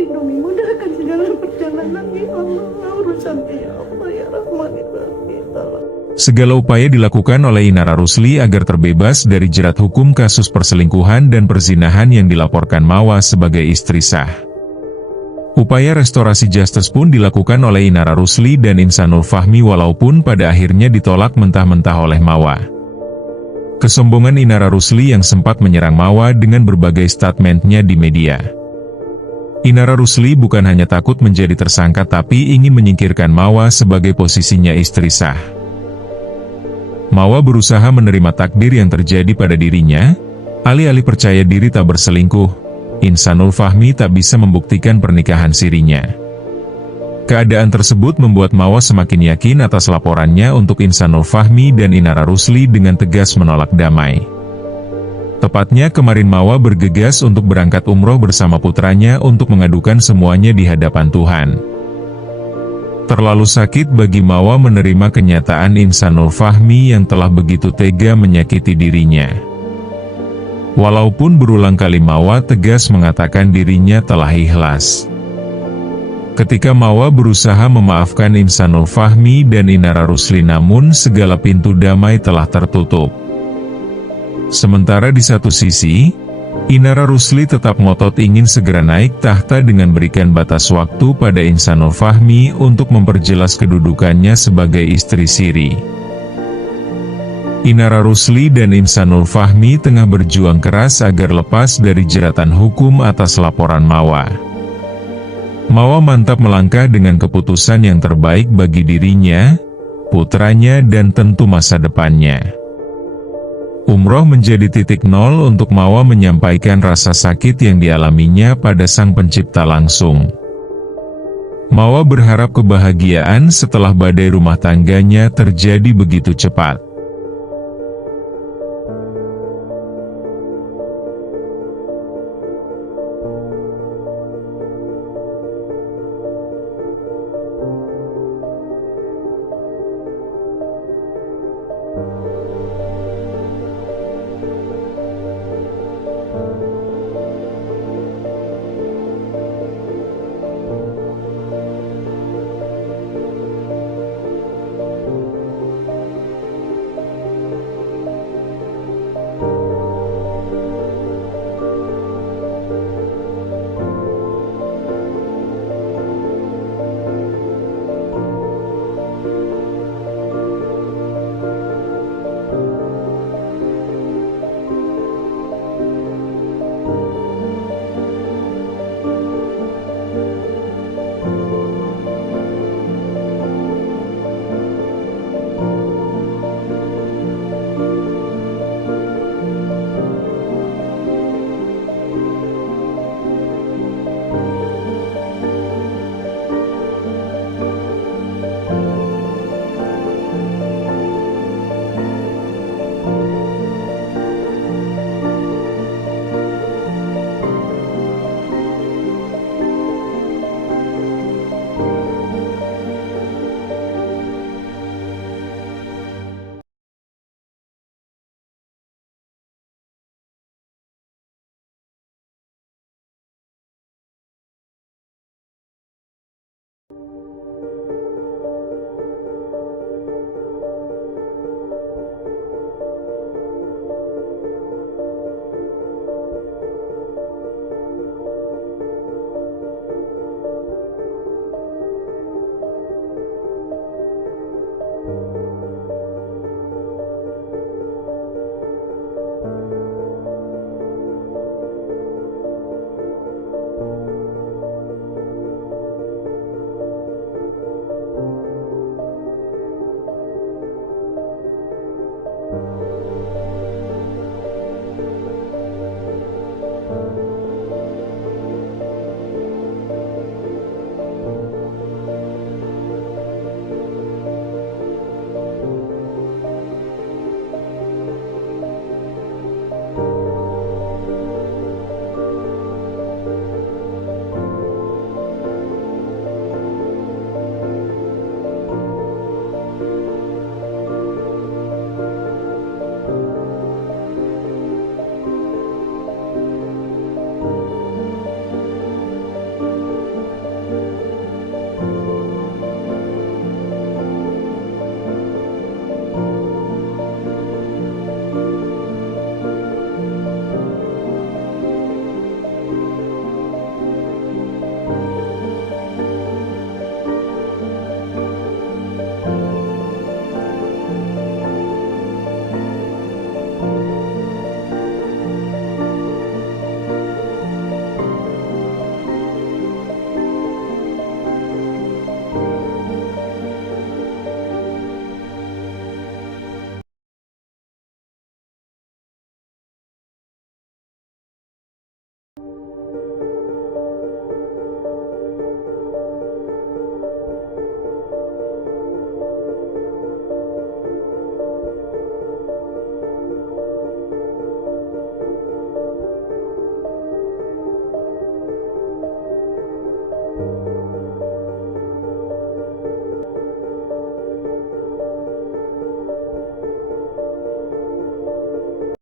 lindungi, mudahkan segala perjalanan ya Allah, urusan ya Allah ya Rahman ya Rahim. Segala upaya dilakukan oleh Inara Rusli agar terbebas dari jerat hukum kasus perselingkuhan dan perzinahan yang dilaporkan Mawa sebagai istri sah. Upaya restorasi justice pun dilakukan oleh Inara Rusli dan Insanul Fahmi walaupun pada akhirnya ditolak mentah-mentah oleh Mawa. Kesombongan Inara Rusli yang sempat menyerang Mawa dengan berbagai statementnya di media. Inara Rusli bukan hanya takut menjadi tersangka tapi ingin menyingkirkan Mawa sebagai posisinya istri sah. Mawa berusaha menerima takdir yang terjadi pada dirinya, alih-alih percaya diri tak berselingkuh, Insanul Fahmi tak bisa membuktikan pernikahan sirinya. Keadaan tersebut membuat Mawa semakin yakin atas laporannya untuk Insanul Fahmi dan Inara Rusli dengan tegas menolak damai. Tepatnya kemarin Mawa bergegas untuk berangkat umroh bersama putranya untuk mengadukan semuanya di hadapan Tuhan. Terlalu sakit bagi Mawa menerima kenyataan Insanul Fahmi yang telah begitu tega menyakiti dirinya. Walaupun berulang kali Mawa tegas mengatakan dirinya telah ikhlas. Ketika Mawa berusaha memaafkan Insanul Fahmi dan Inara Rusli namun segala pintu damai telah tertutup. Sementara di satu sisi, Inara Rusli tetap ngotot ingin segera naik tahta dengan berikan batas waktu pada Insanul Fahmi untuk memperjelas kedudukannya sebagai istri siri. Inara Rusli dan Insanul Fahmi tengah berjuang keras agar lepas dari jeratan hukum atas laporan Mawa. Mawa mantap melangkah dengan keputusan yang terbaik bagi dirinya, putranya dan tentu masa depannya. Umroh menjadi titik nol untuk Mawa menyampaikan rasa sakit yang dialaminya pada Sang Pencipta langsung. Mawa berharap kebahagiaan setelah badai rumah tangganya terjadi begitu cepat.